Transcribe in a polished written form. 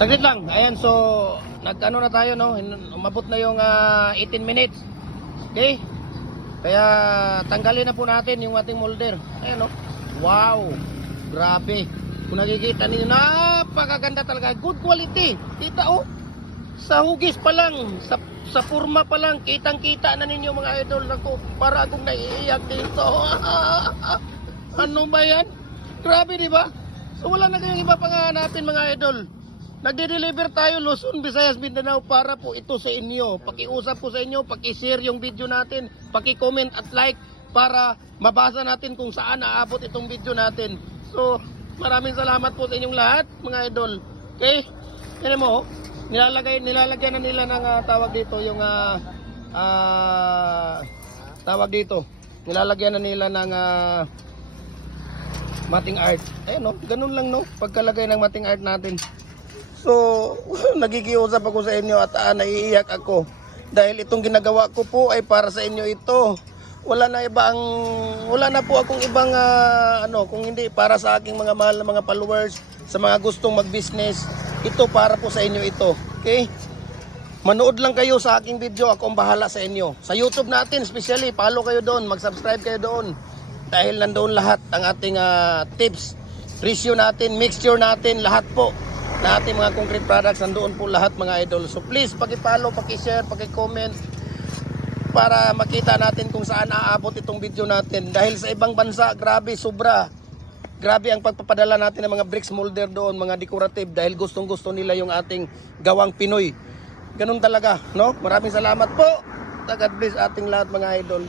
Saglit lang. Ayan, so nag-ano na tayo, no? Umabot na yung 18 minutes. Okay? Kaya tanggalin na po natin yung ating molder. Ayan, no? Wow! Grabe. Kung nakikita ninyo, napakaganda talaga. Good quality. Kita, oh. Sa hugis pa lang, sa forma pa lang, kitang-kita na ninyo mga idol. Ako, para akong naiiyak dito. Ano ba yan? Grabe, di ba? So wala na kayong iba pang hanapin mga idol. Nagde-deliver tayo Luzon, Visayas, Mindanao para po ito sa inyo. Pakiusap po sa inyo, paki-share yung video natin, paki-comment at like para mabasa natin kung saan aabot itong video natin. So, maraming salamat po sa inyong lahat, mga idol. Okay? Yan mo, nilalagyan na nila ng tawag dito, yung tawag dito. Nilalagyan na nila ng mating art. Ayan, no? Ganun lang, no? Pagkalagay ng mating art natin. So, nagigiusap ako sa inyo at naiiyak ako. Dahil itong ginagawa ko po ay para sa inyo ito. Wala na po akong ibang kung hindi para sa aking mga mahal na mga followers, sa mga gustong mag-business, ito para po sa inyo ito. Okay? Manood lang kayo sa aking video, ako ang bahala sa inyo. Sa YouTube natin, especially, follow kayo doon, mag-subscribe kayo doon. Dahil nandoon lahat ang ating tips, ratio natin, mixture natin, lahat po na ating mga concrete products, nandoon po lahat mga idol. So please, paki-follow, paki-share, paki-comment para makita natin kung saan aabot itong video natin. Dahil sa ibang bansa, grabe, sobra. Grabe ang pagpapadala natin ng mga bricks molder doon, mga decorative, dahil gustong-gusto nila yung ating gawang Pinoy. Ganun talaga, no? Maraming salamat po. God bless ating lahat mga idol.